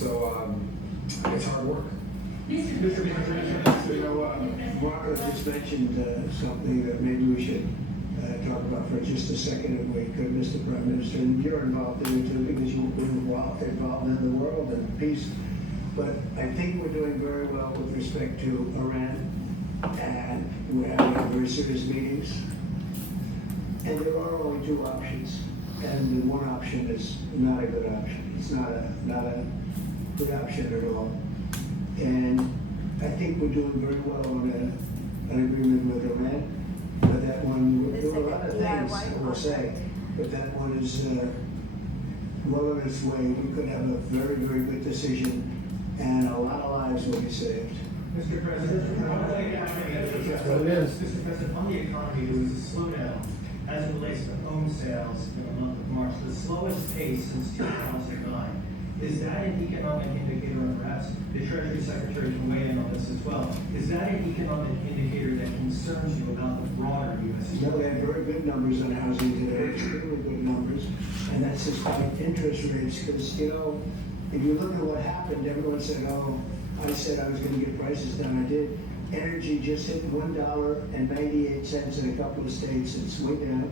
So it's hard work. Marco just mentioned something that maybe we should talk about for just a second, if we could, Mr. Prime Minister. And you're involved in it too, because you were involved in the world and peace. But I think we're doing very well with respect to Iran, and we're having very serious meetings. And there are only two options, and the one option is not a good option. It's not a good option at all. And I think we're doing very well on an agreement with Iran. But that one, we're doing a lot of things, I will say, but that one is well on its way. We could have a very, very good decision, and a lot of lives will be saved. Mr. President, on the economy, there was a slowdown as it relates to home sales in the month of March, the slowest pace since 2009. Is that an economic indicator, and perhaps the Treasury Secretary can weigh in on this as well? Is that an economic indicator that concerns you about the broader U.S. economy? No, we have very good numbers on housing today, extremely good numbers, and that's despite interest rates. Because, you know, if you look at what happened, everyone said, oh, I said I was going to get prices down. I did. Energy just hit $1.98 in a couple of states. It's way down.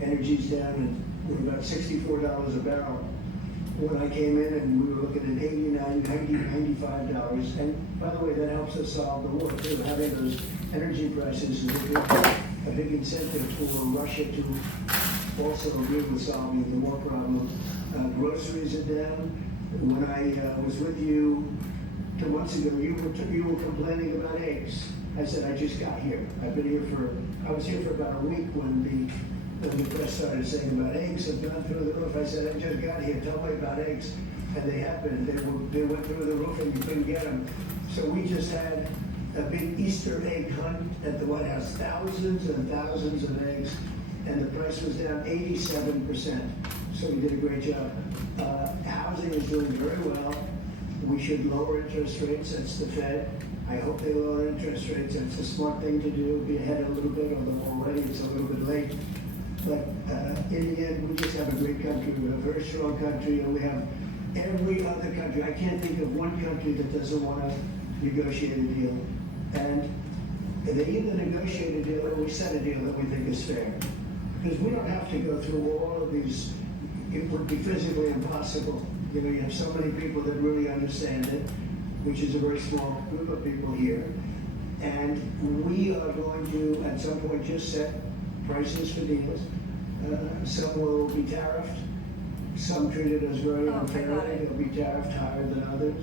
Energy's down, and we're about $64 a barrel. When I came in, and we were looking at $89, $90, $95. And by the way, that helps us solve the war too. Having those energy prices is a big incentive for Russia to also agree with solving the war problem. Groceries are down. When I was with you 2 months ago, you were complaining about eggs. I said, I just got here. I was here for about a week when the press started saying about eggs have gone through the roof. I said, I just got here, tell me about eggs. And they happened. They went through the roof and you couldn't get them. So we just had a big Easter egg hunt at the White House, thousands and thousands of eggs, and the price was down 87%. So we did a great job. Housing is doing very well. We should lower interest rates. That's the Fed. I hope they lower interest rates. It's a smart thing to do. Be ahead a little bit, although already it's a little bit late. But in the end, we just have a great country. We have a very strong country, and we have every other country. I can't think of one country that doesn't want to negotiate a deal. And they either negotiate a deal or we set a deal that we think is fair. Because we don't have to go through all of these. It would be physically impossible. You know, you have so many people that really understand it, which is a very small group of people here. And we are going to, at some point, just set prices for deals. Some will be tariffed. Some treated us very unfairly. They'll be tariffed higher than others.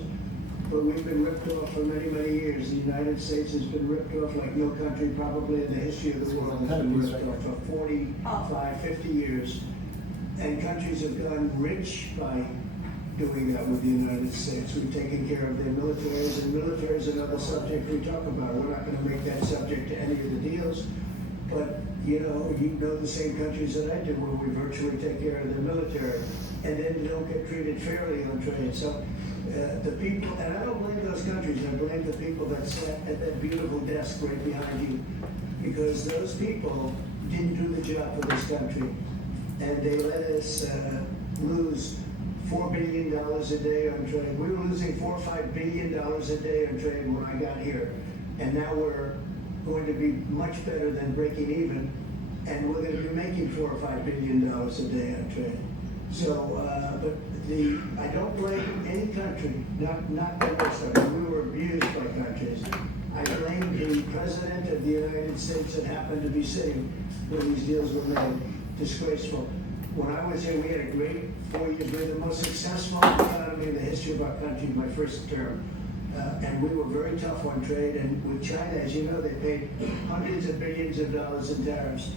But we've been ripped off for many, many years. The United States has been ripped off like no country probably in the history of the world has been ripped off for 45, 50 years. And countries have gotten rich by doing that with the United States. We've taken care of their militaries, and military is another subject we talk about. We're not going to make that subject to any of the deals, but you know the same countries that I do, where we virtually take care of their military, and then they don't get treated fairly on trade. So the people, and I don't blame those countries, I blame the people that sat at that beautiful desk right behind you, because those people didn't do the job for this country, and they let us lose $4 billion a day on trade. We were losing $4 or $5 billion a day on trade when I got here, and now we're going to be much better than breaking even, and we're going to be making $4 or $5 billion a day on trade. So, but I don't blame any country, not the rest of them. We were abused by countries. I blame the President of the United States that happened to be sitting when these deals were made. Disgraceful. When I was here, we had a great 4 years. We had the most successful economy in the history of our country, my first term. And we were very tough on trade. And with China, as you know, they paid hundreds of billions of dollars in tariffs.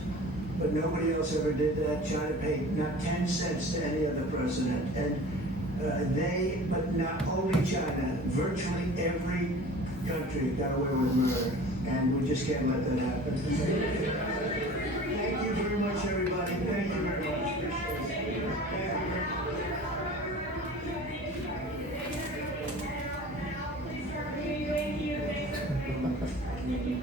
But nobody else ever did that. China paid not 10 cents to any other president. And but not only China, virtually every country got away with murder. And we just can't let that happen. Thank you very much, everybody. Thank you very much. Thank you.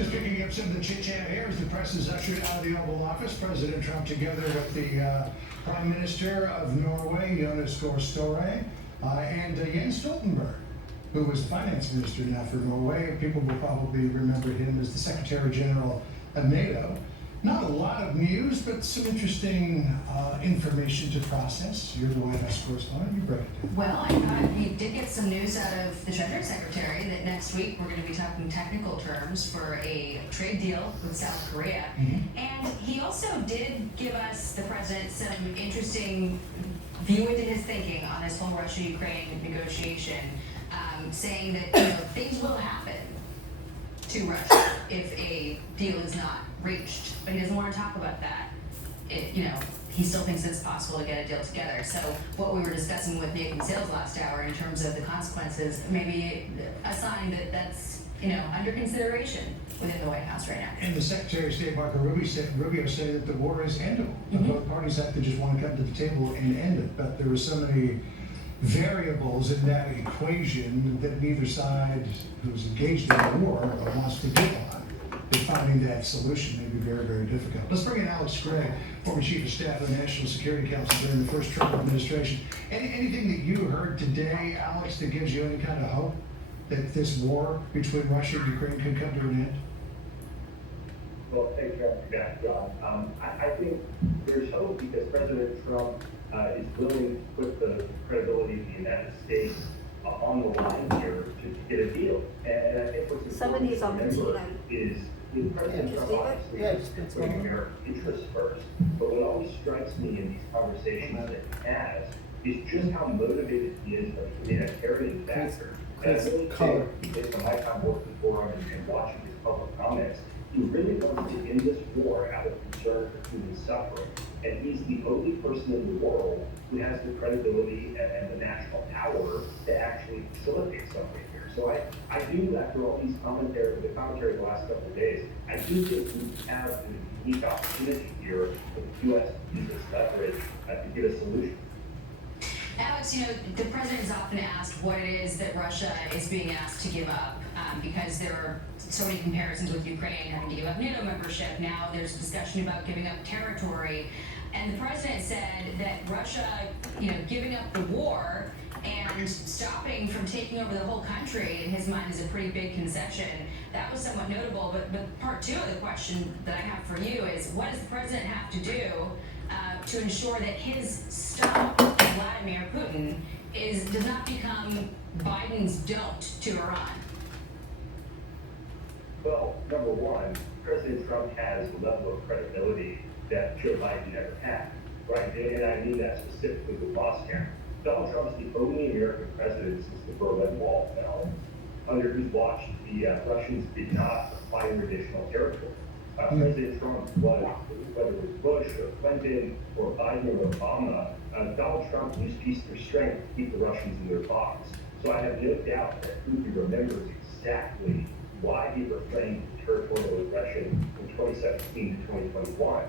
Just picking up some of the chit-chat here as the press is ushered out of the Oval Office. President Trump, together with the Prime Minister of Norway, Jonas Gahr Støre, and Jens Stoltenberg, who was the finance minister now for Norway. People will probably remember him as the Secretary General of NATO. Not a lot of news, but some interesting information to process. You're the White House correspondent. You break it down. Well, I thought we did get some news out of the Treasury Secretary that next week we're going to be talking technical terms for a trade deal with South Korea. Mm-hmm. And he also did give us, the president, some interesting view into his thinking on this whole Russia-Ukraine negotiation, saying that things will happen to Russia if a deal is not reached, but he doesn't want to talk about that. He still thinks it's possible to get a deal together. So what we were discussing with Nathan Sales last hour in terms of the consequences, maybe a sign that that's under consideration within the White House right now. And the Secretary of State, Marco Rubio, said that the war is endable. Mm-hmm. Both parties have to just want to come to the table and end it. But there were so many variables in that equation that neither side who's engaged in the war wants to give on. That finding that solution may be very, very difficult. Let's bring in Alex Gregg, former Chief of Staff of the National Security Council during the first Trump administration. Anything that you heard today, Alex, that gives you any kind of hope that this war between Russia and Ukraine could come to an end? Well, thanks for that, John. I think there's hope because President Trump is willing to put the credibility of the United States on the line here to get a deal. And I think what's important to remember is President Trump obviously is putting American interests first. But what always strikes me in these conversations that he has is just how motivated he is by the humanitarian factor. And I really think, based on my time working for him and watching his public comments, he really wants to end this war out of concern for human suffering. And he's the only person in the world who has the credibility and the national power to actually facilitate something here. So I do, after all these commentary the last couple of days, I do think we have a unique opportunity here for the U.S. to use this leverage to get a solution. Alex, the president is often asked what it is that Russia is being asked to give up because there are so many comparisons with Ukraine having to give up NATO membership. Now there's discussion about giving up territory. And the president said that Russia, giving up the war and stopping from taking over the whole country, in his mind, is a pretty big concession. That was somewhat notable. But part two of the question that I have for you is, what does the president have to do to ensure that his stop, Vladimir Putin, does not become Biden's don't to Iran? Well, number one, President Trump has a level of credibility that Joe Biden never had, right? And I mean that specifically with Moscow. Donald Trump is the only American president since the Berlin Wall fell, under whose watch the Russians did not acquire additional territory. President Trump was, whether it was Bush or Clinton or Biden or Obama, Donald Trump used peace for strength to keep the Russians in their box. So I have no doubt that Putin remembers exactly why he refrained from territorial aggression from 2017 to 2021.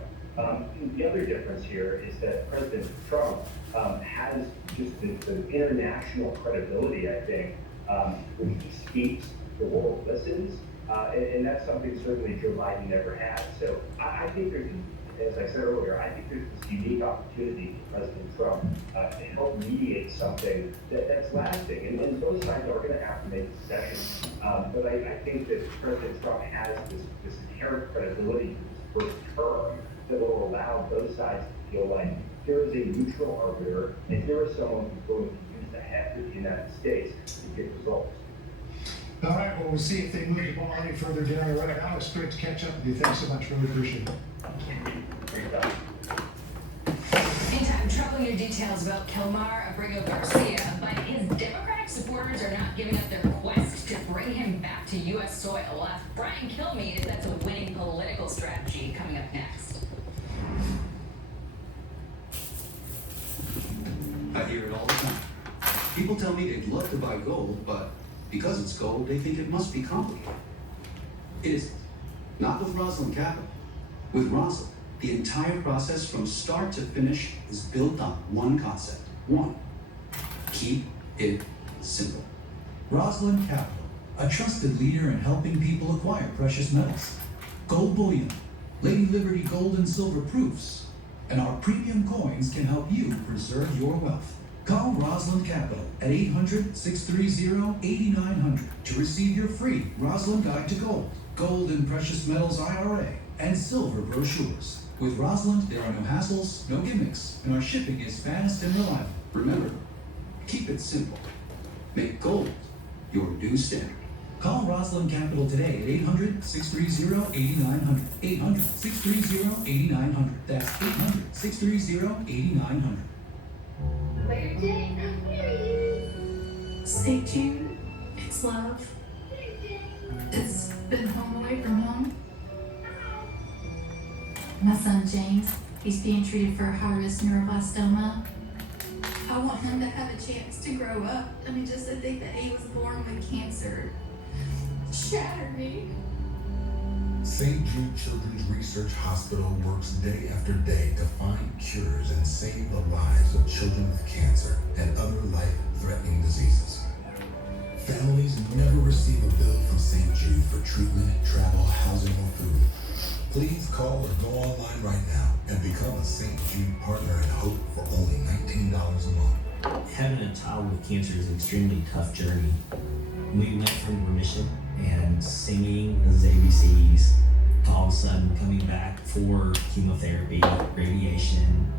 The other difference here is that President Trump has just the international credibility, I think, when he speaks, the world listens. And that's something certainly Joe Biden never had. So I think there's, as I said earlier, I think there's this unique opportunity for President Trump to help mediate something that's lasting. And both sides are going to have to make concessions. But I think that President Trump has this inherent credibility for his first term that will allow both sides to feel like here is a neutral arbiter, and here is someone who's going to use the heft of the United States to get results. All right, well, we'll see if they move the ball any further down the road. Alex, great to catch up with you. Thanks so much. Really appreciate it. Great job. Meantime, troubling new details about Kilmar Abrego Garcia, but his Democratic supporters are not giving up their quest to bring him back to U.S. soil. We'll ask Brian Kilmeade if that's a winning political strategy coming up next. I hear it all the time. People tell me they'd love to buy gold, but because it's gold, they think it must be complicated. It isn't. Not with Rosalind Capital. With Rosalind, the entire process from start to finish is built on one concept. One, keep it simple. Rosalind Capital, a trusted leader in helping people acquire precious metals. Gold bullion, Lady Liberty gold and silver proofs, and our premium coins can help you preserve your wealth. Call Roslyn Capital at 800-630-8900 to receive your free Roslyn Guide to Gold, Gold and Precious Metals IRA, and silver brochures. With Roslyn, there are no hassles, no gimmicks, and our shipping is fast and reliable. Remember, keep it simple. Make gold your new standard. Call Roslyn Capital today at 800-630-8900. 800-630-8900. That's 800-630-8900. Later, Jane. Here he is. Stay tuned. It's love. It's been home away from home. My son James, he's being treated for high-risk neuroblastoma. I want him to have a chance to grow up. I mean, just to think that he was born with cancer shattered me. St. Jude Children's Research Hospital works day after day to find cures and save the lives of children with cancer and other life-threatening diseases. Families never receive a bill from St. Jude for treatment, travel, housing, or food. Please call or go online right now and become a St. Jude Partner in Hope for only $19 a month. Having a child with cancer is an extremely tough journey. We went from remission and singing his ABCs to all of a sudden coming back for chemotherapy, radiation.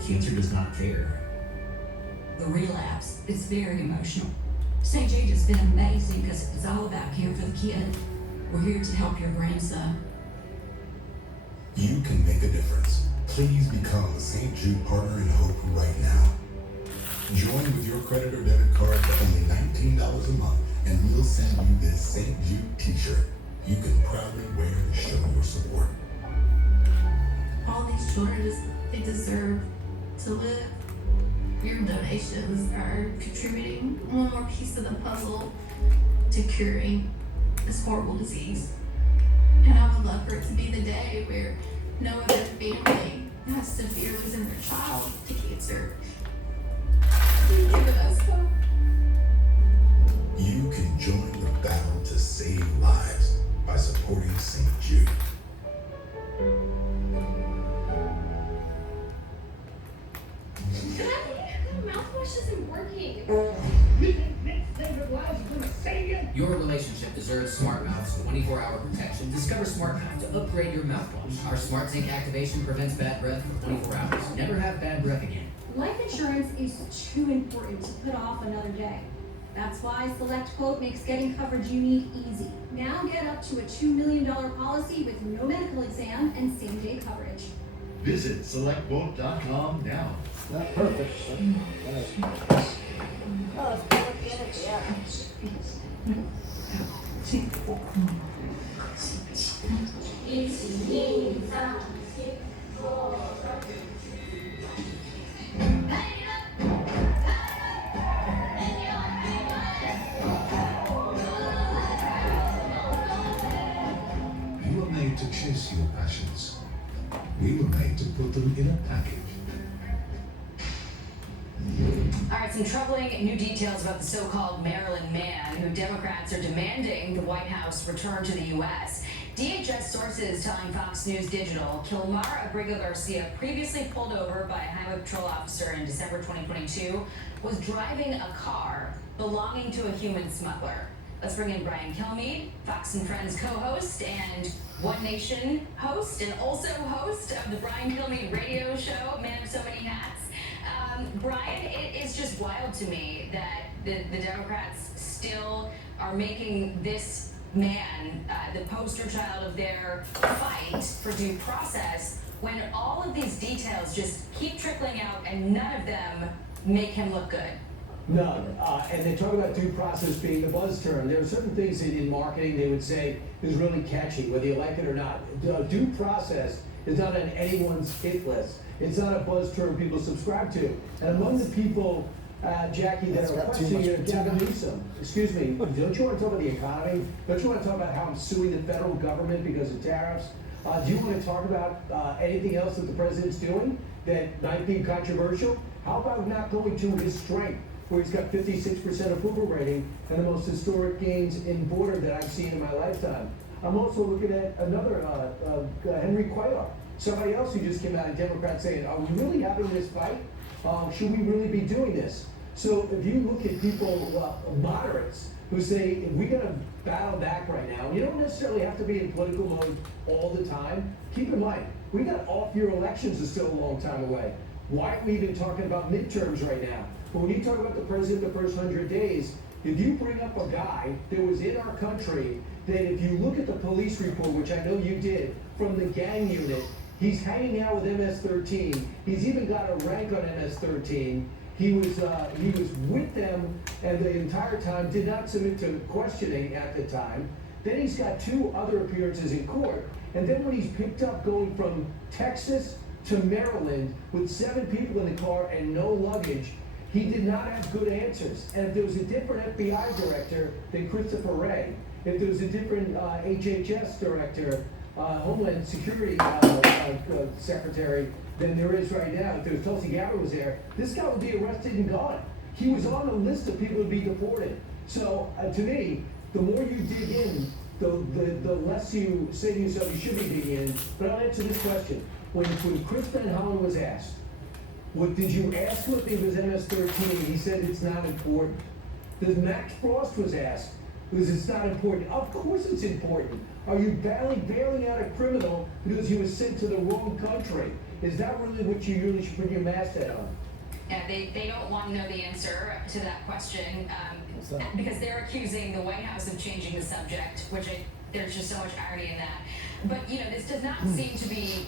Cancer does not care. The relapse is very emotional. St. Jude has been amazing because it's all about care for the kid. We're here to help your grandson. You can make a difference. Please become a St. Jude Partner in Hope right now. Join with your credit or debit card for only $19 a month, and we'll send you this St. Jude t-shirt you can proudly wear to show your support. All these children, they deserve to live. Your donations are contributing one more piece of the puzzle to curing this horrible disease. And I would love for it to be the day where no other family has to fear losing their child to cancer. You've given us hope. You can join the battle to save lives by supporting St. Jude. Daddy, the mouthwash isn't working. Your relationship deserves Smart Mouth's 24-hour protection. Discover Smart Mouth to upgrade your mouthwash. Our Smart Zinc activation prevents bad breath for 24 hours. Never have bad breath again. Life insurance is too important to put off another day. That's why Select Quote makes getting coverage you need easy. Now get up to a $2 million policy with no medical exam and same-day coverage. Visit selectquote.com now. Not perfect, but You were made to chase your passions. We were made to put them in a package. All right, some troubling new details about the so-called Maryland man who Democrats are demanding the White House return to the U.S. DHS sources telling Fox News Digital Kilmar Abrigo Garcia, previously pulled over by a highway patrol officer in December 2022, was driving a car belonging to a human smuggler. Let's bring in Brian Kilmeade, Fox and Friends co-host and One Nation host, and also host of the Brian Kilmeade radio show, Man of So Many Hats. Brian, it is just wild to me that the Democrats still are making this man the poster child of their fight for due process when all of these details just keep trickling out and none of them make him look good. none. And they talk about due process being the buzz term. There are certain things in marketing they would say is really catchy, whether you like it or not. Due process is not on anyone's hit list. It's not a buzz term people subscribe to. And among the people, Jackie, that are questioning Gavin Newsom, excuse me, don't you want to talk about the economy? Don't you want to talk about how I'm suing the federal government because of tariffs? Do you want to talk about anything else that the president's doing that might be controversial? How about not going to his strength? where he's got 56% approval rating and the most historic gains in border that I've seen in my lifetime. I'm also looking at another, Henry Cuellar, somebody else who just came out of Democrats saying, are we really having this fight? Should we really be doing this? So if you look at people, moderates, who say, if we're gonna battle back right now, you don't necessarily have to be in political mode all the time. Keep in mind, we got off-year elections is still a long time away. Why are we even talking about midterms right now? But when you talk about the president the first 100 days, if you bring up a guy that was in our country, that if you look at the police report, which I know you did, from the gang unit, he's hanging out with MS-13. He's even got a rank on MS-13. He was with them and the entire time, did not submit to questioning at the time. Then he's got 2 other appearances in court. And then when he's picked up going from Texas to Maryland with 7 people in the car and no luggage, he did not have good answers. And if there was a different FBI director than Christopher Wray, if there was a different HHS director, Homeland Security secretary than there is right now, if there was Tulsi Gabbard was there, this guy would be arrested and gone. He was on the list of people to be deported. So to me, the more you dig in, the less you say to yourself you should be digging in. But I'll answer this question. When Chris Van Hollen was asked, what did you ask him if he was MS-13? He said it's not important. Then Max Frost was asked, because it's not important. Of course it's important. Are you bailing out a criminal because he was sent to the wrong country? Is that really what you really should put your masthead on? Yeah, they don't want to know the answer to that question because they're accusing the White House of changing the subject, which there's just so much irony in that. But, this does not seem to be,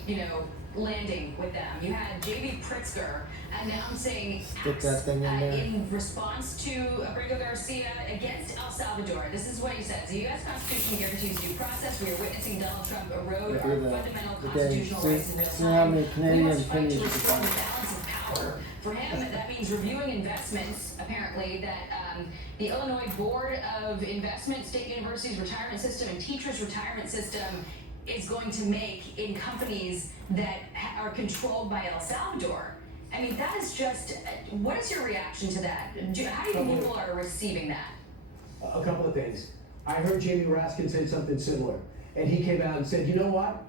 landing with them. You had J.B. Pritzker announcing acts in response to Abrigo Garcia against El Salvador. This is what he says. The U.S. Constitution guarantees due process. We are witnessing Donald Trump erode our fundamental constitutional rights in real time. We must fight to restore the balance of power. For him, that means reviewing investments, apparently, that the Illinois Board of Investment, State Universities Retirement System, and Teachers Retirement System is going to make in companies that are controlled by El Salvador. I mean, that is just, what is your reaction to that? How do you think people are receiving that? A couple of things. I heard Jamie Raskin say something similar, and he came out and said, you know what?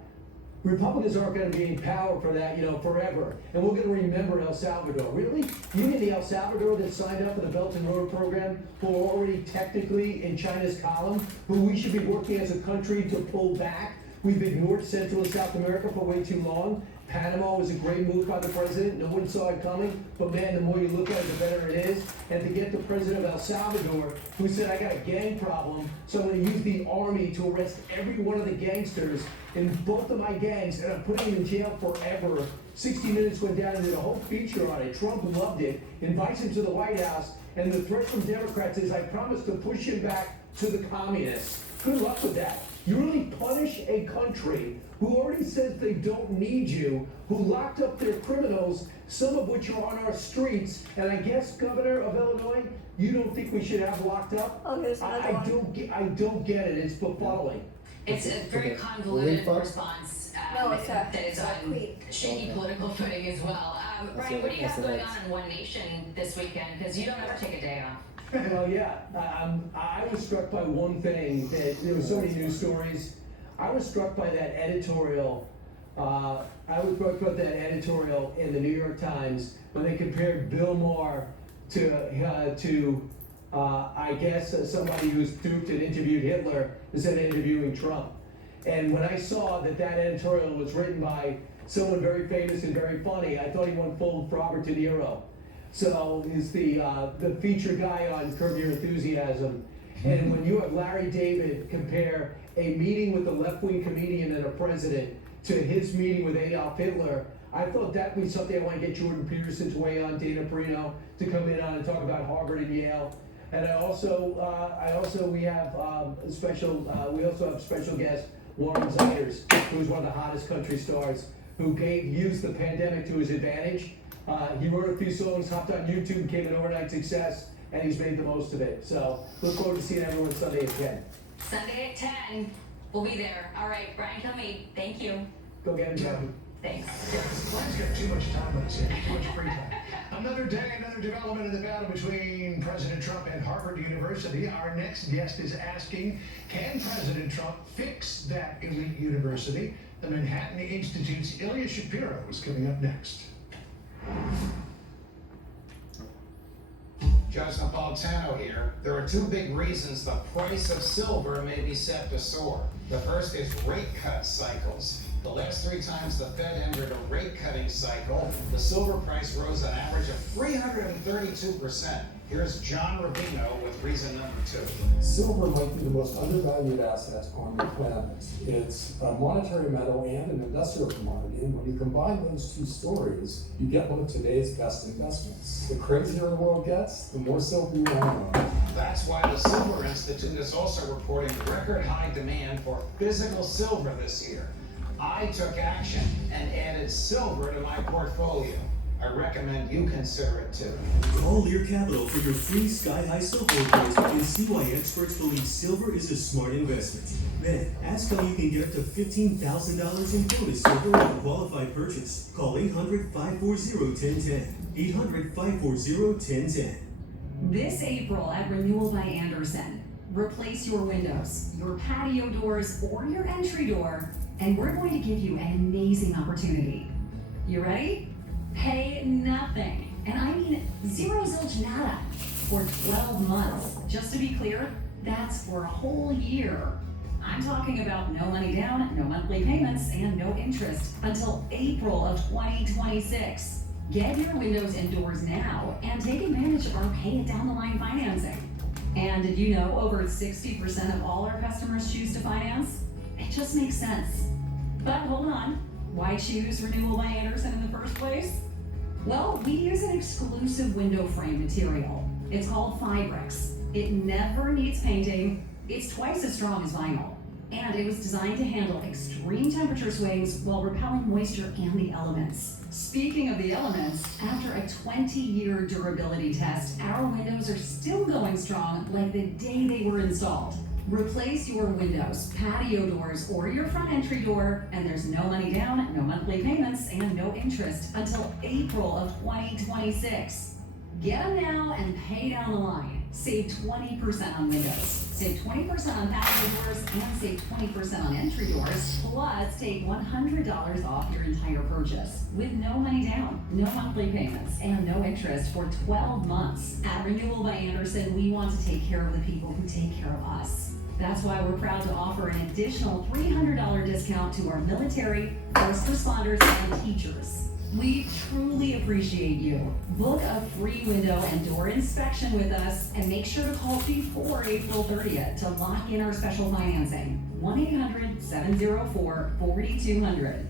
Republicans aren't going to be in power for that, forever. And we're going to remember El Salvador. Really? You mean the El Salvador that signed up for the Belt and Road program, who are already technically in China's column, who we should be working as a country to pull back? We've ignored Central and South America for way too long. Panama was a great move by the president. No one saw it coming. But man, the more you look at it, the better it is. And to get the president of El Salvador, who said, I got a gang problem, so I'm going to use the army to arrest every one of the gangsters in both of my gangs, and I'm putting him in jail forever. 60 Minutes went down and did a whole feature on it. Trump loved it, invites him to the White House, and the threat from Democrats is, I promise to push him back to the communists. Good luck with that. You really punish a country who already says they don't need you, who locked up their criminals, some of which are on our streets, and I guess, Governor of Illinois, you don't think we should have locked up? Oh, there's another one. I don't get it. It's befuddling. It's a very convoluted response No, it's that is a on tweet. shaky political footing as well. Ryan, what do you have going on in One Nation this weekend? Because you don't ever take a day off. Well, yeah, I was struck by one thing, that there were so many news stories. I was struck by that editorial. I was struck by that editorial in the New York Times when they compared Bill Maher to I guess somebody who stooped and interviewed Hitler instead of interviewing Trump. And when I saw that editorial was written by someone very famous and very funny, I thought he went full Robert De Niro. So he's the feature guy on Curb Your Enthusiasm. And when you have Larry David compare a meeting with a left-wing comedian and a president to his meeting with Adolf Hitler, I thought that would be something I want to get Jordan Peterson to weigh on, Dana Perino to come in on and talk about Harvard and Yale. And we also have special guest Warren Zeiders, who's one of the hottest country stars, who used the pandemic to his advantage. He wrote a few songs, hopped on YouTube, became an overnight success, and he's made the most of it. So look forward to seeing everyone Sunday at 10. Sunday at 10, we'll be there. All right, Brian Kilmeade, thank you. Go get him, Kevin. Thanks. Yes, Brian's got too much time on his hands, too much free time. Another day, another development in the battle between President Trump and Harvard University. Our next guest is asking, can President Trump fix that elite university? The Manhattan Institute's Ilya Shapiro is coming up next. Judge Napolitano here. There are two big reasons the price of silver may be set to soar. The first is rate cut cycles. The last 3 times the Fed entered a rate cutting cycle, the silver price rose an average of 332%. Here's John Rubino with reason number 2. Silver might be the most undervalued asset on the planet. It's a monetary metal and an industrial commodity, and when you combine those two stories, you get one of today's best investments. The crazier the world gets, the more silver you want to own. That's why the Silver Institute is also reporting record high demand for physical silver this year. I took action and added silver to my portfolio. I recommend you consider it too. Call Lear Capital for your free sky-high silver report and see why experts believe silver is a smart investment. Then, ask how you can get up to $15,000 in bonus silver with a qualified purchase. Call 800-540-1010. 800-540-1010. This April at Renewal by Anderson, replace your windows, your patio doors, or your entry door, and we're going to give you an amazing opportunity. You ready? Pay nothing, and I mean zero zilch nada, for 12 months. Just to be clear, that's for a whole year. I'm talking about no money down, no monthly payments, and no interest until April of 2026. Get your windows and doors now and take advantage of our pay it down the line financing. And did you know over 60% of all our customers choose to finance? It just makes sense. But hold on, why choose Renewal by Anderson in the first place? Well, we use an exclusive window frame material. It's called Fibrex. It never needs painting. It's twice as strong as vinyl. And it was designed to handle extreme temperature swings while repelling moisture and the elements. Speaking of the elements, after a 20-year durability test, our windows are still going strong like the day they were installed. Replace your windows, patio doors, or your front entry door, and there's no money down, no monthly payments, and no interest until April of 2026. Get them now and pay down the line. Save 20% on windows. Save 20% on patio doors and save 20% on entry doors. Plus, take $100 off your entire purchase with no money down, no monthly payments, and no interest for 12 months. At Renewal by Anderson, we want to take care of the people who take care of us. That's why we're proud to offer an additional $300 discount to our military, first responders, and teachers. We truly appreciate you. Book a free window and door inspection with us and make sure to call before April 30th to lock in our special financing. 1-800-704-4200.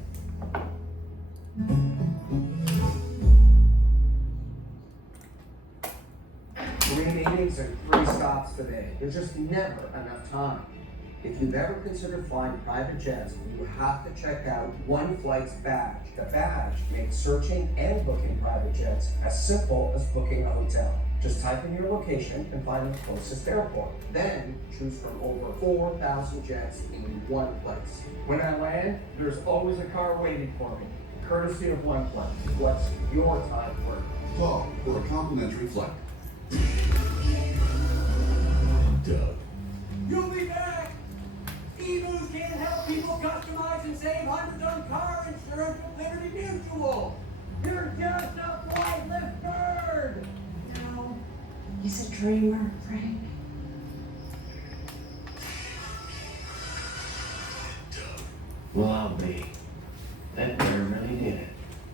3 meetings and 3 stops today. There's just never enough time. If you've ever considered flying private jets, you have to check out One Flight's badge. The badge makes searching and booking private jets as simple as booking a hotel. Just type in your location and find the closest airport. Then choose from over 4,000 jets in one place. When I land, there's always a car waiting for me, courtesy of One Flight. What's your time worth? Call for a complimentary flight. Doug. You'll be back! eBoost can't help people customize and save hundreds on car insurance with Liberty Mutual. You're just a flightless bird! No, he's a dreamer, Frank. Well, I'll be. That bear really did it.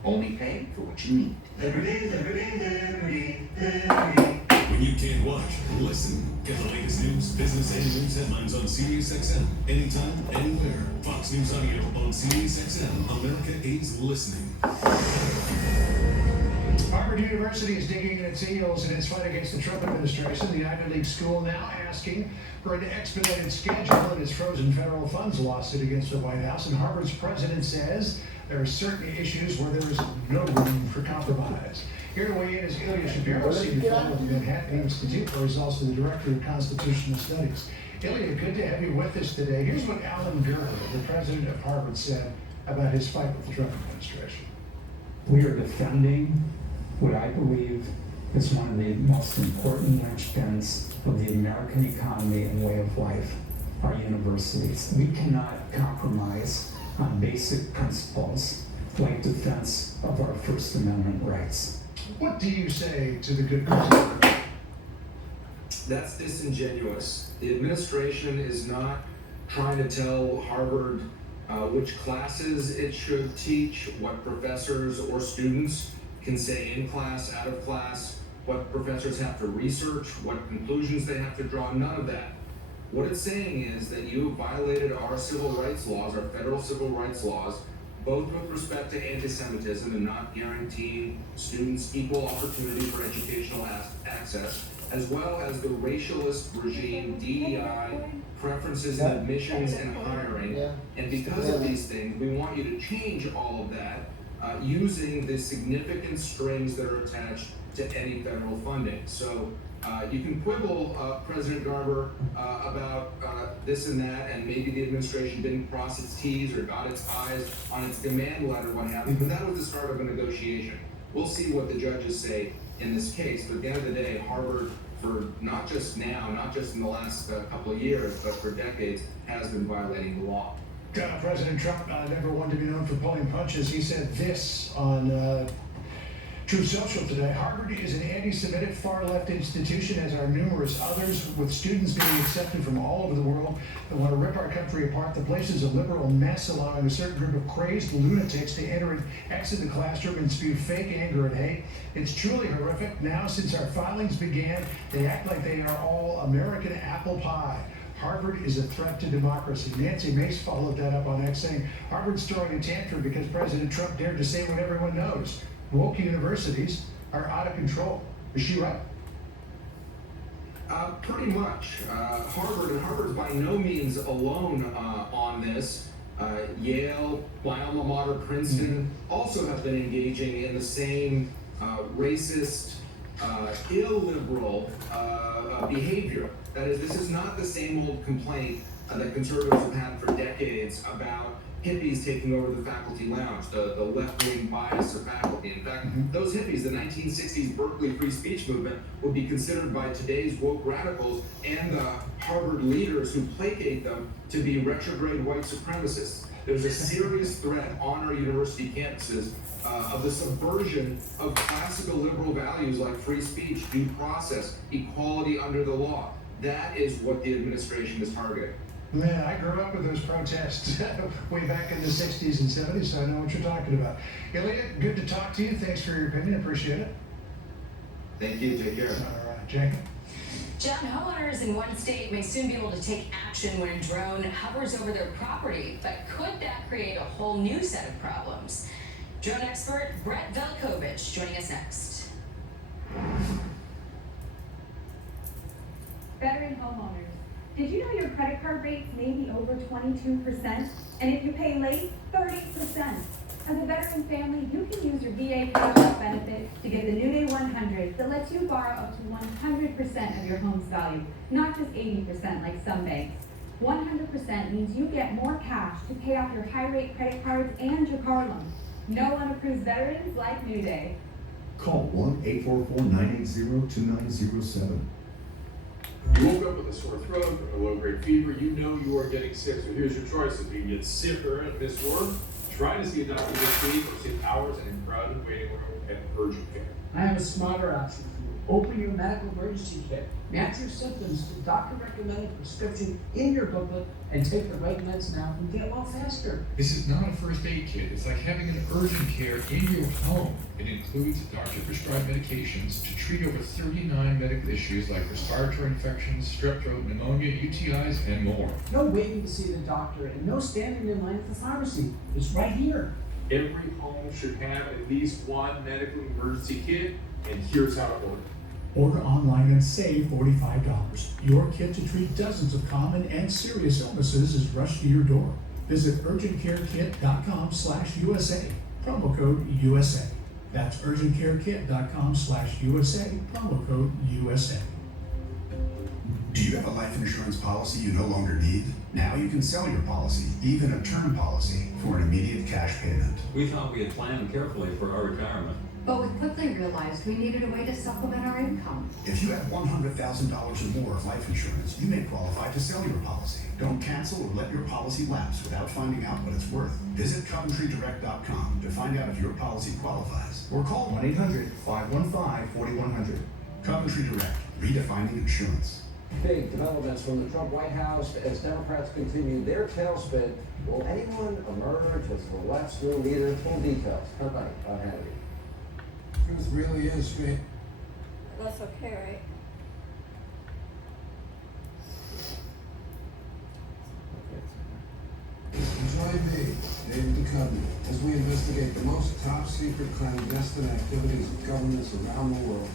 Only pay for what you need. Liberty, liberty, liberty, liberty. When you can't watch, listen. Get the latest news, business, and news headlines on SiriusXM. Anytime, anywhere. Fox News Audio on SiriusXM. America is listening. Harvard University is digging in its heels in its fight against the Trump administration. The Ivy League school now asking for an expedited schedule in its frozen federal funds lawsuit against the White House. And Harvard's president says there are certain issues where there is no room for compromise. Here to weigh in is Ilya Shapiro, senior fellow at the Manhattan Institute, where he's also the director of constitutional studies. Ilya, good to have you with us today. Here's what Alan Gerber, the president of Harvard, said about his fight with the Trump administration. We are defending what I believe is one of the most important linchpins of the American economy and way of life, our universities. We cannot compromise on basic principles like defense of our First Amendment rights. What do you say to the good president? That's disingenuous. The administration is not trying to tell Harvard which classes it should teach, what professors or students can say in class, out of class, what professors have to research, what conclusions they have to draw, none of that. What it's saying is that you violated our civil rights laws, our federal civil rights laws, both with respect to anti-Semitism and not guaranteeing students equal opportunity for educational access, as well as the racialist regime, DEI, preferences in admissions and hiring. And because of these things, we want you to change all of that using the significant strings that are attached to any federal funding. So you can quibble, President Garber, about this and that, and maybe the administration didn't cross its T's or dot its I's on its demand letter, what have you, but that was the start of a negotiation. We'll see what the judges say in this case, but at the end of the day, Harvard, for not just now, not just in the last couple of years, but for decades, has been violating the law. President Trump, never one to be known for pulling punches. He said this on Truth Social today: Harvard is an anti-Semitic far-left institution, as are numerous others, with students being accepted from all over the world that want to rip our country apart. The place is a liberal mess, allowing a certain group of crazed lunatics to enter and exit the classroom and spew fake anger and hate. It's truly horrific. Now, since our filings began, they act like they are all American apple pie. Harvard is a threat to democracy. Nancy Mace followed that up on X, saying Harvard's throwing a tantrum because President Trump dared to say what everyone knows. Woke universities are out of control. Is she right? Pretty much. Harvard's by no means alone on this. Yale, my alma mater, Princeton, also have been engaging in the same racist, illiberal behavior. That is, this is not the same old complaint that conservatives have had for decades about hippies taking over the faculty lounge, the left-wing bias of faculty. In fact, those hippies, the 1960s Berkeley free speech movement, would be considered by today's woke radicals and the Harvard leaders who placate them to be retrograde white supremacists. There's a serious threat on our university campuses of the subversion of classical liberal values like free speech, due process, equality under the law. That is what the administration is targeting. Man, I grew up with those protests way back in the 60s and 70s, so I know what you're talking about. Elliot, good to talk to you. Thanks for your opinion. Appreciate it. Thank you. Take care. All right, Jacob. John, homeowners in one state may soon be able to take action when a drone hovers over their property, but could that create a whole new set of problems? Drone expert Brett Velkovich joining us next. Veteran homeowners, did you know your credit card rates may be over 22%? And if you pay late, 30%. As a veteran family, you can use your VA cashback benefit to get the New Day 100 that lets you borrow up to 100% of your home's value, not just 80% like some banks. 100% means you get more cash to pay off your high-rate credit cards and your car loan. No one approves veterans like New Day. Call 1-844-980-2907. You woke up with a sore throat or a low-grade fever, you know you are getting sick. So here's your choices. You can get sicker and miss work, try to see a doctor this week, or save hours in a crowded waiting room at urgent care. I have a smarter option for you. Open your medical emergency kit. Match your symptoms to the doctor-recommended prescription in your booklet and take the right meds now and get well faster. This is not a first aid kit. It's like having an urgent care in your home. It includes doctor-prescribed medications to treat over 39 medical issues like respiratory infections, strep throat, pneumonia, UTIs, and more. No waiting to see the doctor and no standing in line at the pharmacy. It's right here. Every home should have at least one medical emergency kit, and here's how it works. Order online and save $45. Your kit to treat dozens of common and serious illnesses is rushed to your door. Visit urgentcarekit.com/USA. Promo code USA. That's urgentcarekit.com/USA. Promo code USA. Do you have a life insurance policy you no longer need? Now you can sell your policy, even a term policy, for an immediate cash payment. We thought we had planned carefully for our retirement. But we quickly realized we needed a way to supplement our income. If you have $100,000 or more of life insurance, you may qualify to sell your policy. Don't cancel or let your policy lapse without finding out what it's worth. Visit CoventryDirect.com to find out if your policy qualifies, or call 1-800-515-4100. Coventry Direct, redefining insurance. Big developments from the Trump White House as Democrats continue their tailspin. Will anyone emerge as the left's new leader? Full details tonight on Hannity. Truth really is straight. That's okay, right? Join me, David Duchovny, as we investigate the most top-secret clandestine activities of governments around the world.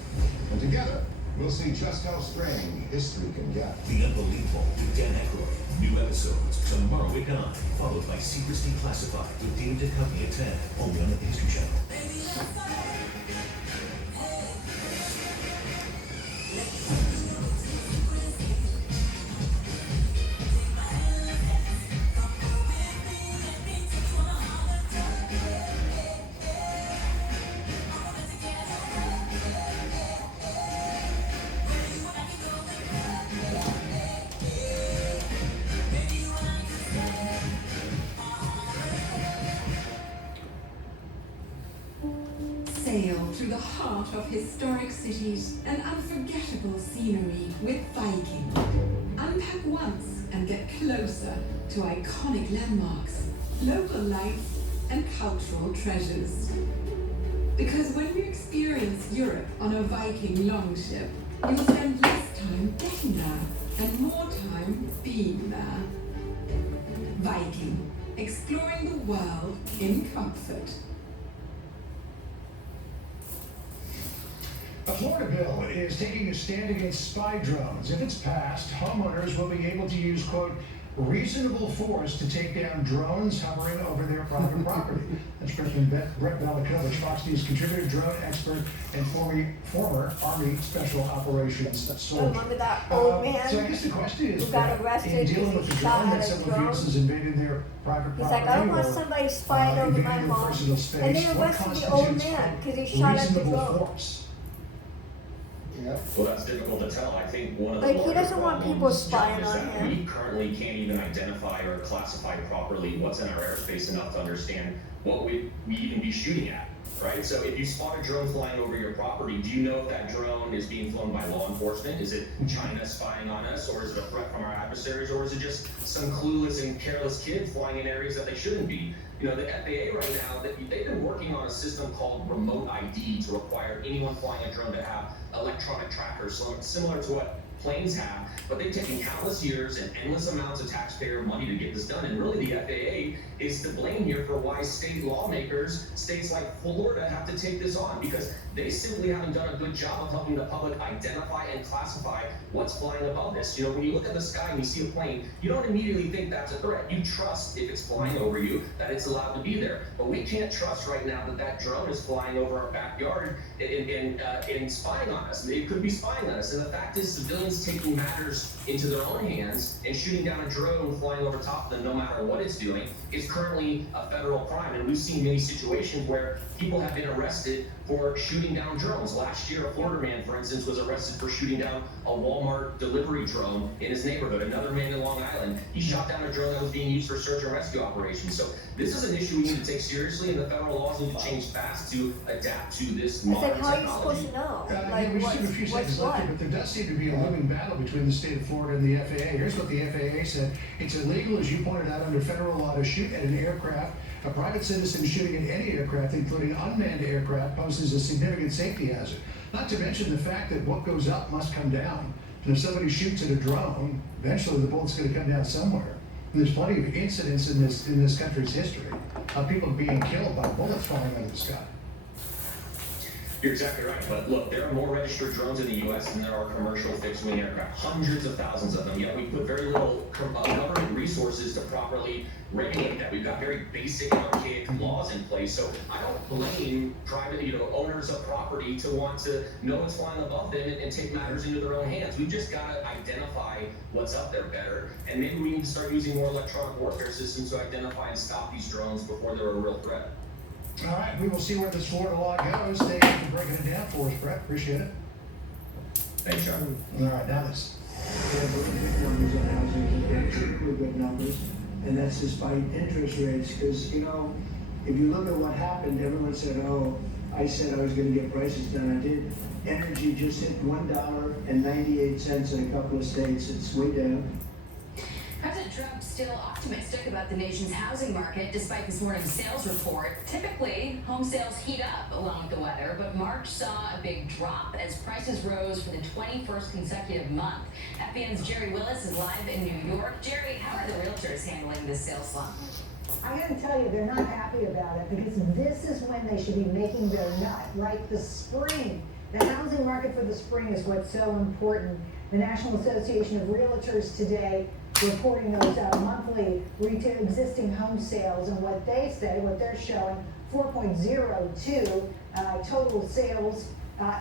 And together, we'll see just how strange history can get. The Unbelievable with Dan Aykroyd. New episodes tomorrow at 9, followed by Secrets Declassified with David Duchovny at 10, only on the History Channel. Sail through the heart of historic cities and unforgettable scenery with Viking. Unpack once and get closer to iconic landmarks, local lights, and cultural treasures. Because when you experience Europe on a Viking longship, you'll spend less time getting there and more time being there. Viking, exploring the world in comfort. A Florida bill is taking a stand against spy drones. If it's passed, homeowners will be able to use, quote, reasonable force to take down drones hovering over their private property. That's Brett Malakovich, Fox News contributor, drone expert, and former Army Special Operations soldier. Remember that old man So I guess the question is, who got arrested in dealing because with he the shot drone that at a someone drone? feels has invaded their private He's property, like, I don't want or, somebody spying over my invading your home. personal space, And they what arrested the old constitutes man because he shot at the reasonable drone. force? Well, that's difficult to tell. I think one of the Like, he larger doesn't want people problems, spying John, is on that him. we currently can't even identify or classify properly what's in our airspace enough to understand what we even be shooting at, right? So if you spot a drone flying over your property, do you know if that drone is being flown by law enforcement? Is it China spying on us, or is it a threat from our adversaries, or is it just some clueless and careless kid flying in areas that they shouldn't be? You know, the FAA right now, they've been working on a system called remote ID to require anyone flying a drone to have electronic trackers, so similar to what planes have, but they've taken countless years and endless amounts of taxpayer money to get this done. And really the FAA is to blame here for why state lawmakers, states like Florida, have to take this on, because they simply haven't done a good job of helping the public identify and classify what's flying above this. You know, when you look at the sky and you see a plane, you don't immediately think that's a threat. You trust, if it's flying over you, that it's allowed to be there. But we can't trust right now that that drone is flying over our backyard and spying on us. It could be spying on us. And the fact is, civilians taking matters into their own hands and shooting down a drone flying over top of them, no matter what it's doing, is currently a federal crime. And we've seen many situations where people have been arrested for shooting down drones. Last year, a Florida man, for instance, was arrested for shooting down a Walmart delivery drone in his neighborhood. Another man in Long Island, he shot down a drone that was being used for search and rescue operations. So this is an issue we need to take seriously, and the federal laws need to change fast to adapt to this modern It's like, how are you technology. supposed to know? Yeah, we just have a few seconds left here, but there does seem to be a looming battle between the state of Florida and the FAA. Here's what the FAA said. It's illegal, as you pointed out, under federal law to shoot at an aircraft. A private citizen shooting at any aircraft, including unmanned aircraft, poses a significant safety hazard. Not to mention the fact that what goes up must come down. And if somebody shoots at a drone, eventually the bullet's going to come down somewhere. And there's plenty of incidents in this country's history of people being killed by bullets falling out of the sky. You're exactly right. But look, there are more registered drones in the U.S. than there are commercial fixed-wing aircraft. Hundreds of thousands of them. Yet we put very little government resources to properly regulate that. We've got very basic and archaic laws in place. So I don't blame private, owners of property to want to know what's flying above them and take matters into their own hands. We've just got to identify what's up there better, and maybe we need to start using more electronic warfare systems to identify and stop these drones before they're a real threat. All right, we will see where this Florida law goes. Thank you for breaking it down for us, Brett. Appreciate it. Thanks, John. All right, now this. We have really big numbers on housing, pretty good numbers, and that's despite interest rates, because, if you look at what happened, everyone said, oh, I said I was gonna get prices done, I did. Energy just hit $1.98 in a couple of states, it's way down. President Trump still optimistic about the nation's housing market despite this morning's sales report. Typically, home sales heat up along with the weather, but March saw a big drop as prices rose for the 21st consecutive month. FBN's Jerry Willis is live in New York. Jerry, how are the realtors handling this sales slump? I gotta tell you, they're not happy about it because this is when they should be making their nut, right? The spring. The housing market for the spring is what's so important. The National Association of Realtors today reporting those monthly retail existing home sales, and what they say, what they're showing, 4.02 total sales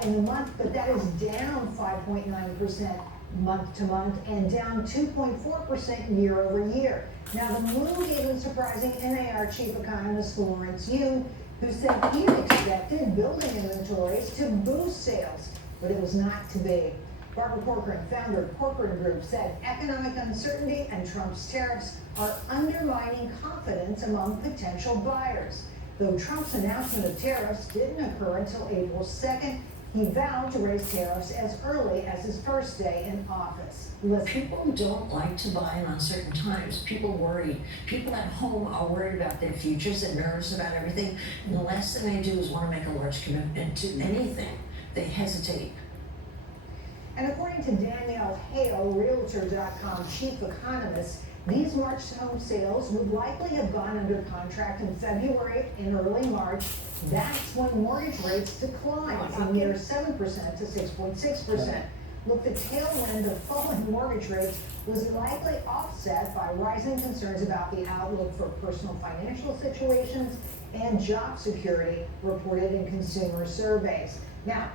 in the month, but that is down 5.9% month to month and down 2.4% year over year. Now the move even surprising NAR chief economist Lawrence Yun, who said he expected building inventories to boost sales, but it was not to be. Barbara Corcoran, founder of Corcoran Group, said economic uncertainty and Trump's tariffs are undermining confidence among potential buyers. Though Trump's announcement of tariffs didn't occur until April 2nd, he vowed to raise tariffs as early as his first day in office. People don't like to buy in uncertain times. People worry. People at home are worried about their futures and nervous about everything. And the last thing they do is want to make a large commitment to anything. They hesitate. And according to Danielle Hale, Realtor.com chief economist, these March home sales would likely have gone under contract in February and early March. That's when mortgage rates declined from near 7% to 6.6%. Look, the tailwind of falling mortgage rates was likely offset by rising concerns about the outlook for personal financial situations and job security reported in consumer surveys. Now,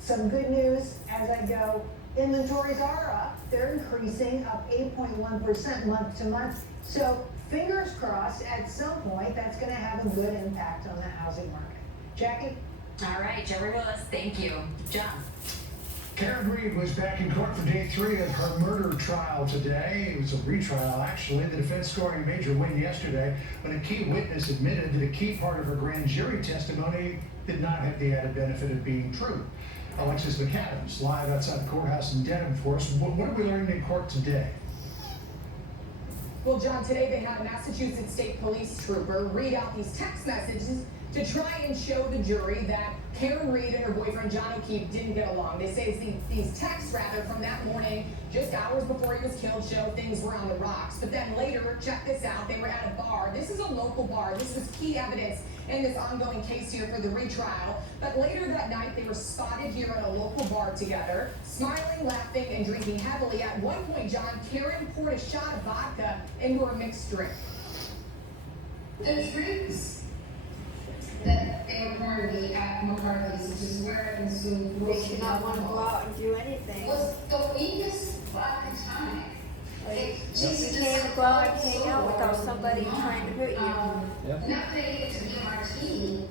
some good news as I go. Inventories are up. They're increasing, up 8.1% month to month. So fingers crossed, at some point, that's going to have a good impact on the housing market. Jackie? All right, Jerry Willis, thank you. John? Karen Reed was back in court for day 3 of her murder trial today. It was a retrial, actually. The defense scoring a major win yesterday when a key witness admitted that a key part of her grand jury testimony did not have the added benefit of being true. Alexis McAdams, live outside the courthouse in Dedham for us. What are we learning in court today? Well, John, today they had a Massachusetts State Police trooper read out these text messages to try and show the jury that Karen Reed and her boyfriend John O'Keefe didn't get along. They say these texts, rather, from that morning, just hours before he was killed, show things were on the rocks. But then later, check this out, they were at a bar. This is a local bar. This was key evidence in this ongoing case here for the retrial. But later that night, they were spotted here at a local bar together, smiling, laughing, and drinking heavily. At one point, John, Karen poured a shot of vodka into her mixed drink. There's drinks that they were pouring me at McCarthy's, which is where in school They should not want to go out and do anything. was the weakest vodka tonic. Like, you can't go out and hang out without somebody trying to hurt you. Enough to get to be a martini.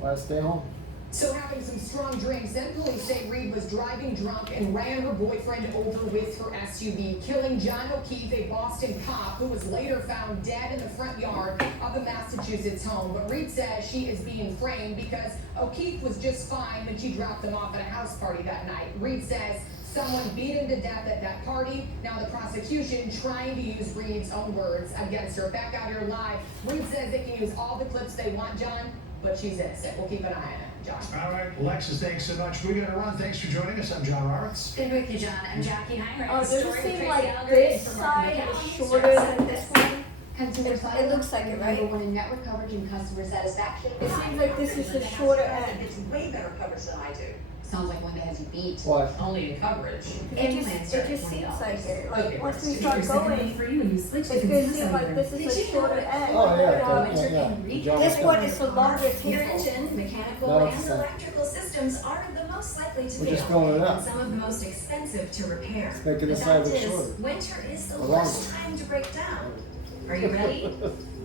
Let's stay home. So having some strong drinks, then police say Reed was driving drunk and ran her boyfriend over with her SUV, killing John O'Keefe, a Boston cop who was later found dead in the front yard of a Massachusetts home. But Reed says she is being framed because O'Keefe was just fine when she dropped him off at a house party that night. Reed says someone beat him to death at that party. Now the prosecution trying to use Reed's own words against her. Back out here live, Reed says they can use all the clips they want, John, but she's innocent. We'll keep an eye on it. John. All right, Alexis, thanks so much. We got to run. Thanks for joining us. I'm John Roberts. Good with you, John. I'm Jackie Heinrich. Oh, The does story it with seem Tracy like Alger this is from Mark side is McCown. shorter than this one? consumer side. It looks like it, right? Number one in network coverage and customer satisfaction. It seems like this is the shorter end. It's way better coverage than I do. Sounds like Linda has you beat. What? Only in coverage. It just seems like it. Like once we If start you're second going, free when you switch, it's you can gonna do seem like this is the shorter end. Oh, yeah. This one is the longer Your table. engine, mechanical, No, and it's electrical systems are the most likely to We're fail. just filling it up. And some of the most expensive to repair. Making The the side fact look is, shorter. winter is the Or worst longer. time to break down. Are you ready?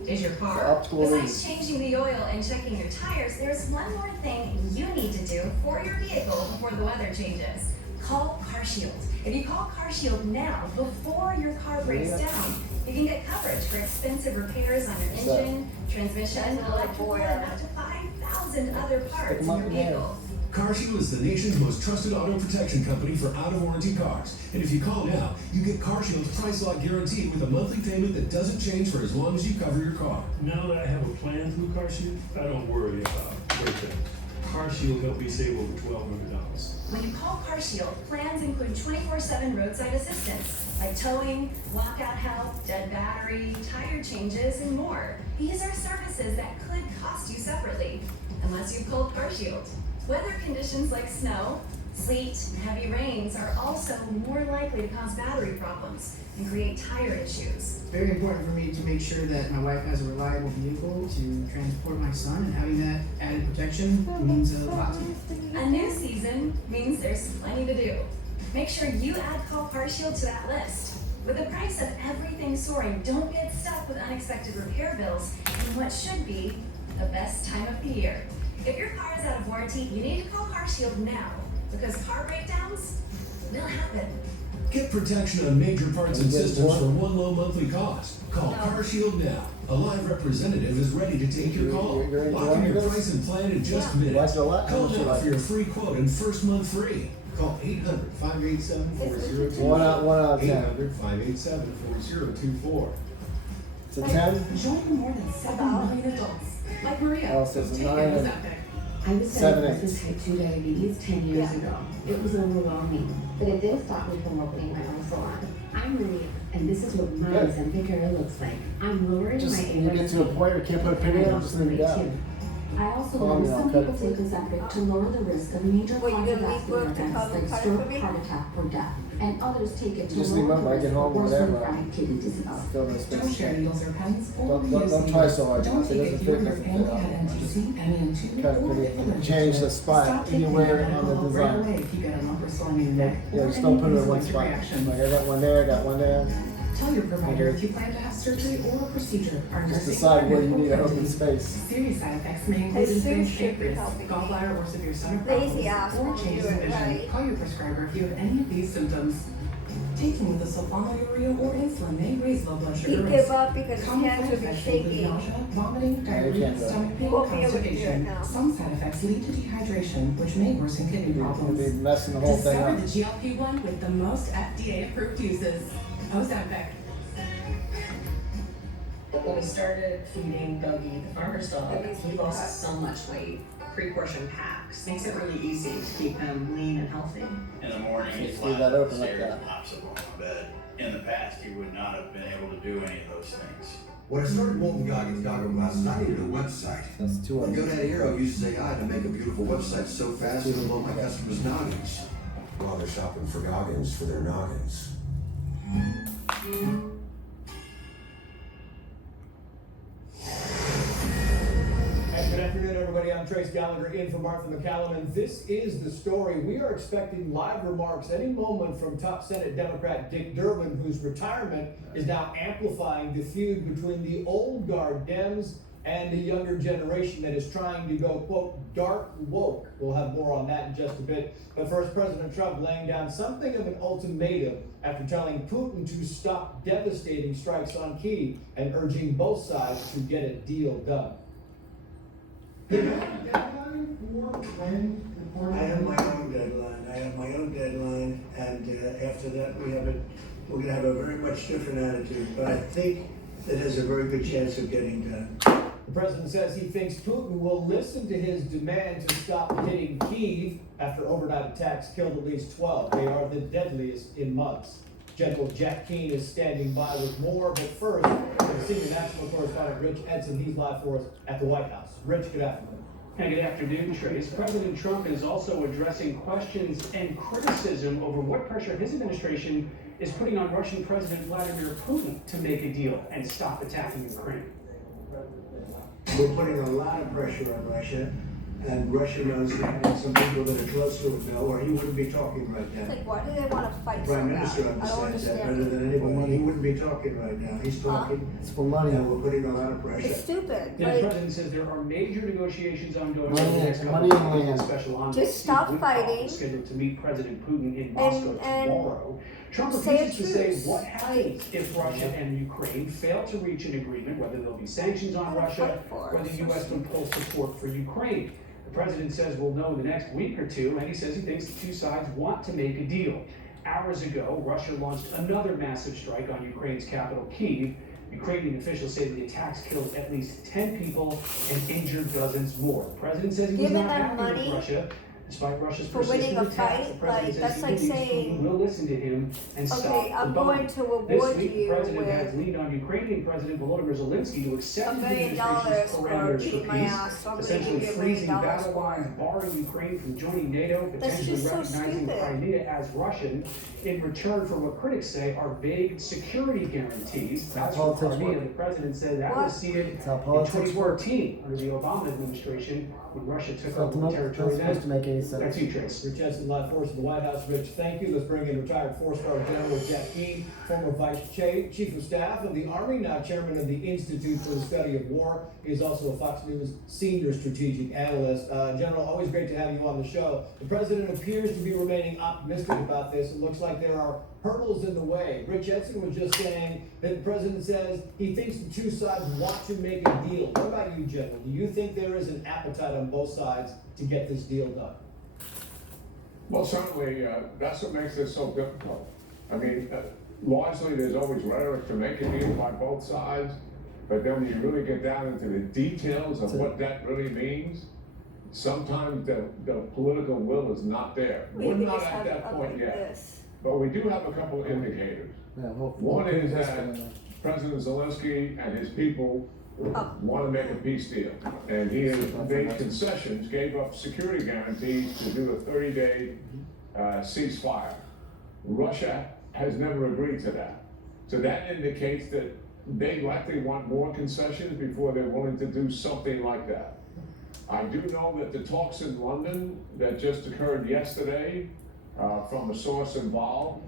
Is your car? Up to a Besides changing the oil and checking your tires, there's one more thing you need to do for your vehicle before the weather changes. Call CarShield. If you call CarShield now, before your car breaks down, you can get coverage for expensive repairs on your So- engine, transmission, electrical, and up to 5,000 other parts in your vehicle. CarShield is the nation's most trusted auto protection company for out-of-warranty cars. And if you call now, you get CarShield's price lock guarantee with a monthly payment that doesn't change for as long as you cover your car. Now that I have a plan through CarShield, I don't worry about breakdowns. CarShield helped me save over $1,200. When you call CarShield, plans include 24/7 roadside assistance, like towing, lockout help, dead battery, tire changes, and more. These are services that could cost you separately, unless you've called CarShield. Weather conditions like snow, sleet, and heavy rains are also more likely to cause battery problems and create tire issues. Very important for me to make sure that my wife has a reliable vehicle to transport my son, and having that added protection means a lot to me. A new season means there's plenty to do. Make sure you add Call CarShield to that list. With the price of everything soaring, don't get stuck with unexpected repair bills in what should be the best time of the year. If your car is out of warranty, you need to call CarShield now, because car breakdowns will happen. Get protection on major parts and systems for one low monthly cost. Call CarShield now. A live representative is ready to take your call. Lock in your price and plan in just minutes. Call now for your free quote and first month free. Call 800-587-4024. 1 out of 10. 800-587-4024. It's a 10? Join more than 7 million adults, like Maria. Oh, so it's a Take 9 it. and What's up there? I was 7, diagnosed 8. with type 2 diabetes 10 years ago. It was overwhelming, but it didn't stop me from opening my own salon. I'm Maria, and this is what my Ozempic era looks like. I'm lowering Just my when you get to a point where you can't put a penny in, just leave it down. I also Call learned me, I'll some cut people it for take you. Ozempic to lower the risk of major Well, you gonna leave cardiovascular work to events come like cut it for stroke, me? heart attack, or death. And others take it to Just lower remember, I the get risk home of worsening whatever. chronic kidney disease. Still no space. Don't share needles or pens or Don't try so hard. Don't It take doesn't it if fit you or your the family had NTC, MEN2, Kind of or pretty. Change the spot anywhere on the right design. away if you get a lump or swelling in your neck. Yeah, or just don't put it in any one allergic spot. reaction. Like I got one there, I got one there. Tell your provider if you plan to have surgery or a procedure. Our Just nursing decide where you department need will an open protect space. you. Serious side effects may include Jesus inflamed should be pancreas, helping me. gallbladder or severe stomach Lazy problems, ass or won't changes do in it vision. right. Call your prescriber if you have any of these symptoms. Taking the sulfonylurea or insulin may raise low blood sugar He'd risk. give up because his Common hands side would be effects include shaky. nausea, vomiting, you diarrhea, can't do it. stomach pain, Won't be able to do it constipation. now. Some side effects lead to dehydration, which may worsen kidney You'll problems. be messing the whole thing Discover up. the GLP-1 with the most FDA-approved uses. Ozempic. When we started feeding Bogey, the farmer's dog, he lost so much weight. Pre-portion packs makes it really easy to keep him lean and healthy. In the morning, he's Leave lying that on open the like stairs that. and hops up on my bed. In the past, he would not have been able to do any of those things. When I started Walton Goggins Goggle Glasses, I needed a website. That's 2 on GoDaddy Hero uses AI to make a beautiful website so fast it'll blow my customers' noggins. While they're shopping for Goggins for their noggins. And good afternoon, everybody. I'm Trace Gallagher in for Martha McCallum, and this is the story. We are expecting live remarks any moment from top Senate Democrat Dick Durbin, whose retirement is now amplifying the feud between the old guard Dems and the younger generation that is trying to go, quote, dark woke. We'll have more on that in just a bit. But first, President Trump laying down something of an ultimatum after telling Putin to stop devastating strikes on Kyiv and urging both sides to get a deal done. I have my own deadline. And after that, we're going to have a very much different attitude. But I think it has a very good chance of getting done. The president says he thinks Putin will listen to his demand to stop hitting Kyiv after overnight attacks killed at least 12. They are the deadliest in months. General Jack Keane is standing by with more, but first, the senior national correspondent Rich Edson, he's live for us at the White House. Rich, good afternoon. And good afternoon, Trace. President Trump is also addressing questions and criticism over what pressure his administration is putting on Russian President Vladimir Putin to make a deal and stop attacking Ukraine. We're putting a lot of pressure on Russia, and Russia knows that, and some people that are close to it know, or he wouldn't be talking right now. Like, why do they want to fight The so Prime bad? Minister I don't understands that better understand. than anybody. He wouldn't be talking right now. He's talking. It's for money. And we're putting a lot of pressure. It's stupid. The Like, president says there are major negotiations ongoing Money, over the next couple money of and weeks. land. Special envoy Just Steve stop Witkoff fighting. is scheduled to meet President Putin in Moscow and tomorrow. Trump say a refuses to say truce. what happens if Russia and Ukraine fail to reach an agreement, whether there'll be sanctions on Russia, or the U.S. will pull support for Ukraine. The president says we'll know in the next week or two, and he says he thinks the two sides want to make a deal. Hours ago, Russia launched another massive strike on Ukraine's capital, Kyiv. Ukrainian officials say the attacks killed at least 10 people and injured dozens more. The president says he was Giving not them happy money with Russia. Despite Russia's for winning persistent a attacks, the fight, president like, says that's he like believes saying, Putin will listen to him and stop okay, I'm the going bombing. to award This week, the you president has with leaned on Ukrainian President Volodymyr Zelensky to accept $1 the million administration's for parameters beating for my peace, ass, so I'm gonna essentially give you $1 freezing million battle for lines, it. barring Ukraine from joining NATO, That's potentially just so recognizing stupid. Crimea as Russian in return for what critics say are vague security guarantees. how As for politics Crimea, work. the president said that What? was ceded That's how in politics work. 2014 under the Obama administration when Russia took So over the not territory supposed to then. make any Back sense. to you, Trace. Rich Edson, live for us at the White House. Rich, thank you. Let's bring in retired four-star General Jack Keane, former Chief of Staff of the Army, now Chairman of the Institute for the Study of War. He is also a Fox News senior strategic analyst. General, always great to have you on the show. The president appears to be remaining optimistic about this. It looks like there are hurdles in the way. Rich Edson was just saying that the president says he thinks the two sides want to make a deal. What about you, General? Do you think there is an appetite on both sides to get this deal done? Well, certainly, that's what makes this so difficult. I mean, largely, there's always rhetoric to make a deal by both sides, but then when you really get down into the details of what that really means, sometimes the political will is not there. We're not at that point yet, but we do have a couple of indicators. One is that President Zelensky and his people want to make a peace deal, and he has made concessions, gave up security guarantees to do a 30-day ceasefire. Russia has never agreed to that. So that indicates that they likely want more concessions before they're willing to do something like that. I do know that the talks in London that just occurred yesterday from a source involved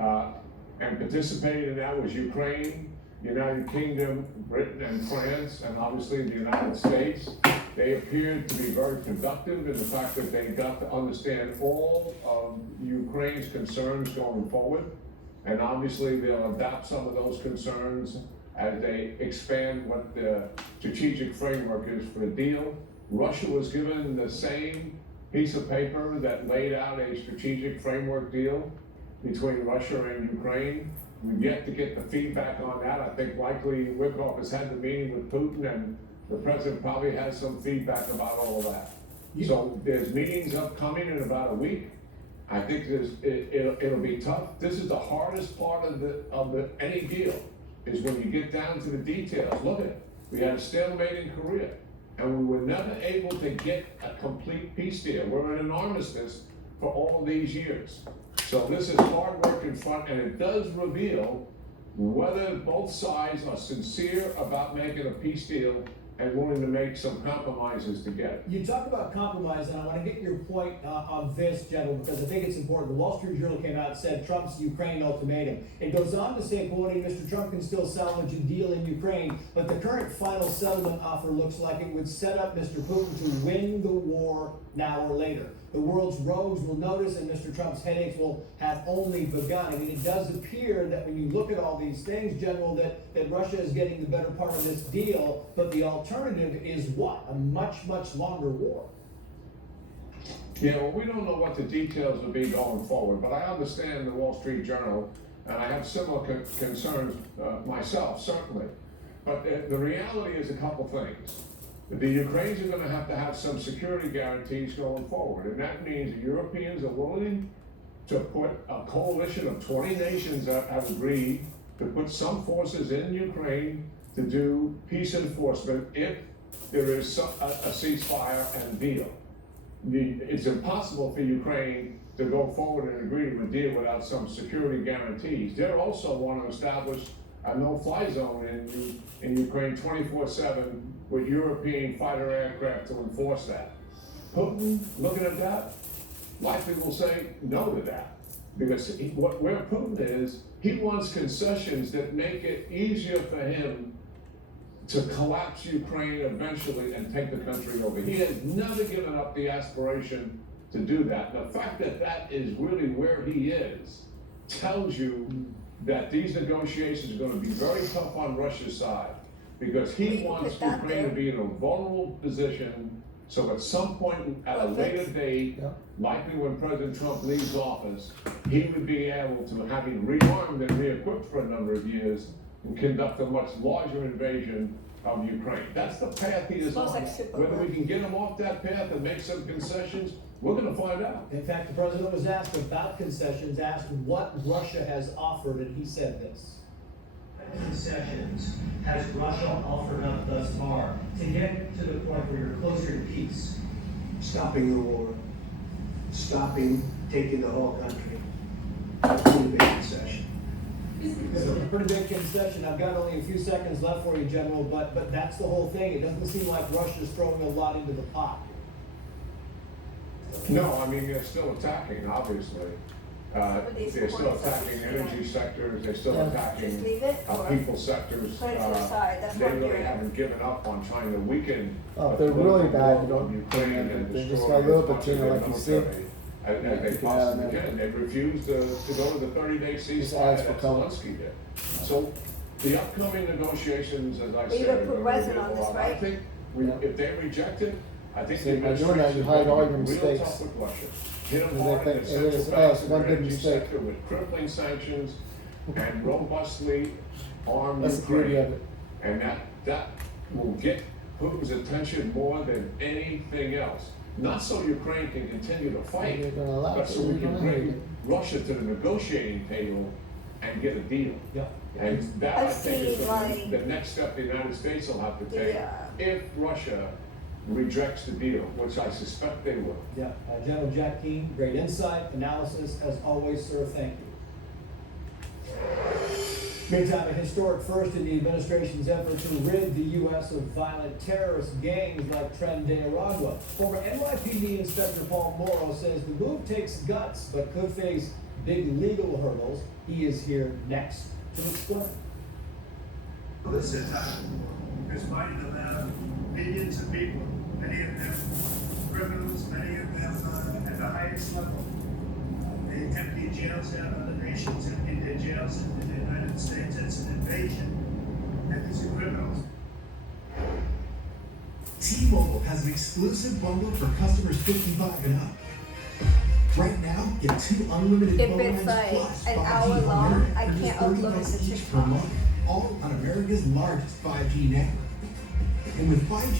and participated in that was Ukraine, United Kingdom, Britain, and France, and obviously the United States. They appeared to be very productive in the fact that they got to understand all of Ukraine's concerns going forward. And obviously they'll adapt some of those concerns as they expand what the strategic framework is for the deal. Russia was given the same piece of paper that laid out a strategic framework deal between Russia and Ukraine. We've yet to get the feedback on that. I think likely Witkoff has had the meeting with Putin, and the president probably has some feedback about all of that. So there's meetings upcoming in about a week. I think it'll be tough. This is the hardest part of any deal, is when you get down to the details. Look at it. We had a stalemate in Korea, and we were never able to get a complete peace deal. We're in an armistice for all of these years. So this is hard work in front, and it does reveal whether both sides are sincere about making a peace deal and willing to make some compromises to get it. You talk about compromise, and I want to get your point on this, General, because I think it's important. The Wall Street Journal came out and said Trump's Ukraine ultimatum. It goes on to say, quoting, Mr. Trump can still salvage a deal in Ukraine, but the current final settlement offer looks like it would set up Mr. Putin to win the war now or later. The world's rogues will notice, and Mr. Trump's headaches will have only begun. I mean, it does appear that when you look at all these things, General, that Russia is getting the better part of this deal, but the alternative is what? A much, much longer war. Yeah, well, we don't know what the details will be going forward, but I understand the Wall Street Journal, and I have similar concerns myself, certainly. But the reality is a couple things. The Ukrainians are going to have some security guarantees going forward, and that means the Europeans are willing to put a coalition of 20 nations that have agreed to put some forces in Ukraine to do peace enforcement if there is a ceasefire and deal. It's impossible for Ukraine to go forward and agree to a deal without some security guarantees. They also want to establish a no-fly zone in Ukraine 24/7 with European fighter aircraft to enforce that. Putin, looking at that, likely will say no to that. Because where Putin is, he wants concessions that make it easier for him to collapse Ukraine eventually and take the country over. He has never given up the aspiration to do that. The fact that that is really where he is tells you that these negotiations are going to be very tough on Russia's side, because he wants Ukraine to be in a vulnerable position, so at some point at a later date, likely when President Trump leaves office, he would be able to, having rearmed and re-equipped for a number of years, and conduct a much larger invasion of Ukraine. That's the path he is on. Whether we can get him off that path and make some concessions, we're going to find out. In fact, the president was asked about concessions, asked what Russia has offered, and he said this. Concessions has Russia offered up thus far to get to the point where you're closer to peace? Stopping the war, stopping taking the whole country. That's a big concession. It's a pretty big concession. I've got only a few seconds left for you, General, but that's the whole thing. It doesn't seem like Russia's throwing a lot into the pot. No, I mean, they're still attacking, obviously. They're still attacking energy sectors, they're still attacking people sectors. They really haven't given up on trying to weaken. They're really bad. You don't Ukraine and they just destroy got a little as bit, much of like their you said. military as they possibly can. They refused to go to the 30-day ceasefire that Zelensky did. So the upcoming negotiations, as I said, are going to be involved. I think if they reject it, I think the administration is going to be real tough with Russia. Hit them hard in the central banks and energy sector with crippling sanctions and robustly armed Ukraine. And that will get Putin's attention more than anything else. Not so Ukraine can continue to fight, but so we can bring Russia to the negotiating table and get a deal. And that, I think, is the next step the United States will have to take if Russia rejects the deal, which I suspect they will. General Jack Keane, great insight, analysis, as always, sir. Thank you. Meantime, a historic first in the administration's effort to rid the U.S. of violent terrorist gangs like Tren de Aragua. Former NYPD Inspector Paul Morrow says the move takes guts, but could face big legal hurdles. He is here next to explain. This is fighting about millions of people, many of them criminals, many of them at the highest level. They empty jails out, other nations empty their jails into the United States. It's an invasion, and these are criminals. T-Mobile has an exclusive bundle for customers 55 and up. Right now, get 2 unlimited If phone it's lines like plus an 5G hour long, unlimited I for just can't upload it $30 to each per TikTok. month, all on America's largest 5G network. And with 5G